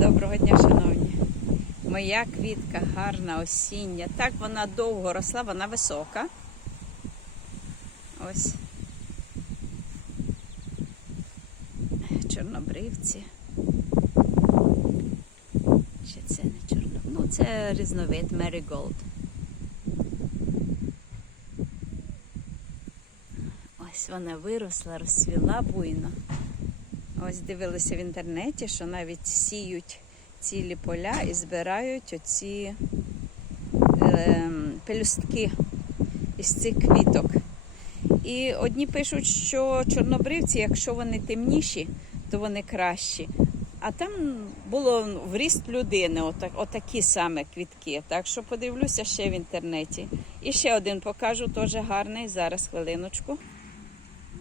Доброго дня, шановні. Моя квітка гарна, осіння. Так вона довго росла, вона висока. Ось. Чорнобривці. Чи це не чорно? Ну, це різновид Marigold. Ось вона виросла, розцвіла буйно. Ось дивилися в інтернеті, що навіть сіють цілі поля і збирають оці е, пелюстки із цих квіток. І одні пишуть, що чорнобривці, якщо вони темніші, то вони кращі. А там було в ріст людини, отак, отакі саме квітки. Так що подивлюся ще в інтернеті. І ще один покажу, теж гарний. Зараз хвилиночку.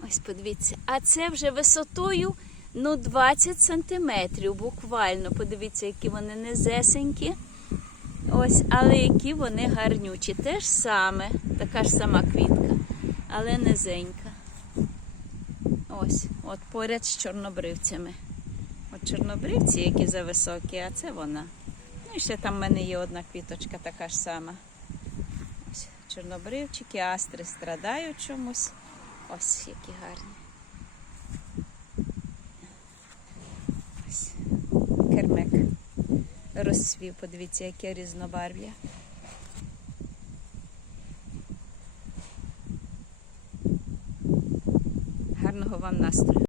Ось подивіться, а це вже висотою ну 20 сантиметрів буквально. Подивіться, які вони низесенькі. Ось, але які вони гарнючі. Те ж саме, така ж сама квітка, але низенька. Ось, от поряд з чорнобривцями. От чорнобривці, які зависокі, а це вона. Ну і ще там в мене є одна квіточка така ж сама. Ось чорнобривчики, астри страдають чомусь. Ось які гарні. Ось кермек розцвів. Подивіться, яке різнобарв'я. Гарного вам настрою.